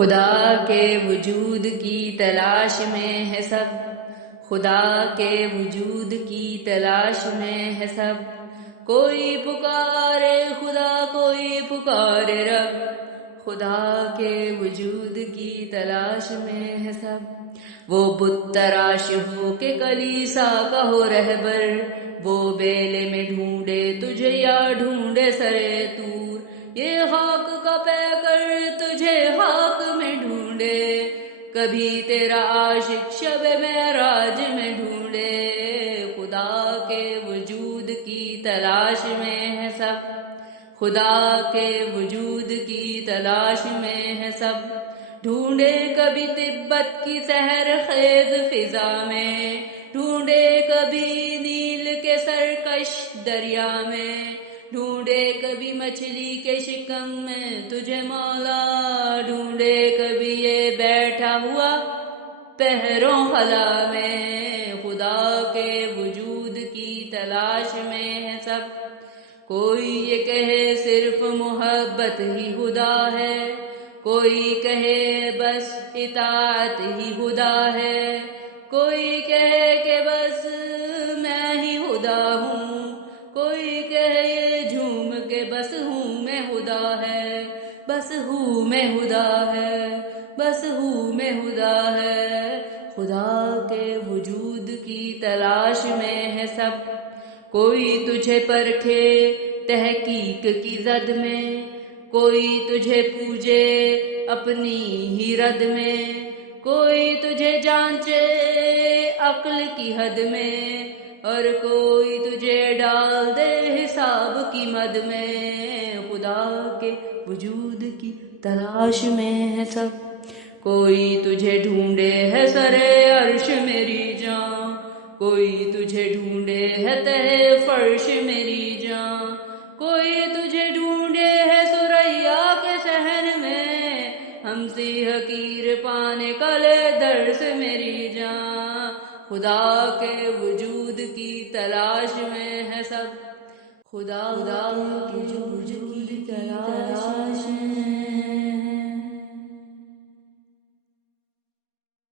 خدا کے وجود کی تلاش میں ہے سب، خدا کے وجود کی تلاش میں ہے سب، کوئی پکارے خدا کوئی پکارے رب، خدا کے وجود کی تلاش میں ہے سب۔ وہ بت تراش ہو کے کلیسا کا ہو رہبر، وہ بیلے میں ڈھونڈے تجھے یا ڈھونڈے سرے تور، یہ خاک کا پیکر تجھے خاک میں ڈھونڈے، کبھی تیرا عاشق شب معراج میں ڈھونڈے، خدا کے وجود کی تلاش میں ہے سب، خدا کے وجود کی تلاش میں ہے سب، ڈھونڈے کبھی تبت کی سحر خیز فضا میں، ڈھونڈے کبھی نیل کے سرکش دریا میں، ڈھونڈے کبھی مچھلی کے شکم میں تجھے مولا، ڈھونڈے کبھی یہ بیٹھا ہوا پہروں خلا میں، خدا کے وجود کی تلاش میں ہے سب۔ کوئی یہ کہے صرف محبت ہی خدا ہے، کوئی کہے بس اطاعت ہی خدا ہے، کوئی کہے کہ بس میں ہی خدا ہوں، کوئی کہے یہ جھوم کے بس ہوں میں خدا ہے، بس ہوں میں خدا ہے، بس ہوں میں خدا ہے، خدا کے وجود کی تلاش میں ہے سب۔ کوئی تجھے پرکھے تحقیق کی زد میں، کوئی تجھے پوجے اپنی ہی رد میں، کوئی تجھے جانچے عقل کی حد میں، اور کوئی تجھے ڈال دے حساب کی مد میں، خدا کے وجود کی تلاش میں ہے سب۔ کوئی تجھے ڈھونڈے ہے سرے عرش میری جان، کوئی تجھے ڈھونڈے ہے تہے فرش میری جان، کوئی تجھے ڈھونڈے ہے ثریا کے صحن میں، ہم سی حقیر پانے کلے درس میری جان، خدا کے وجود کی تلاش میں ہے سب، خدا کے وجود کی تلاش میں